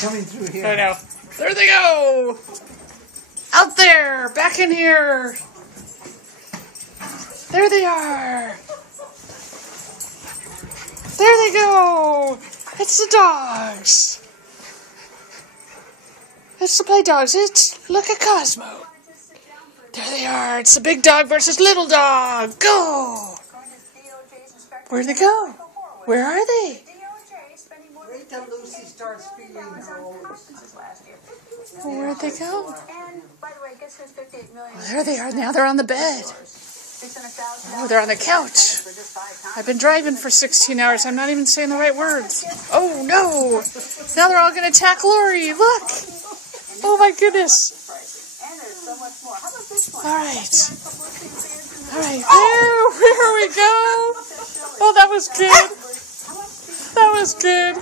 coming through here. I know. There they go! Out there! Back in here! There they are! There they go! It's the dogs! It's the play dogs. Look at Cosmo. There they are. It's the big dog versus little dog. Go! Where'd they go? Where are they? Wait till Lucy starts feeding her old. Where'd they go? Oh, there they are. Now they're on the bed. Oh, they're on the couch. I've been driving for 16 hours. I'm not even saying the right words. Oh, no. Now they're all going to attack Lori. Look. Oh, my goodness. All right. All right. There we go. Oh, that was good. That was good.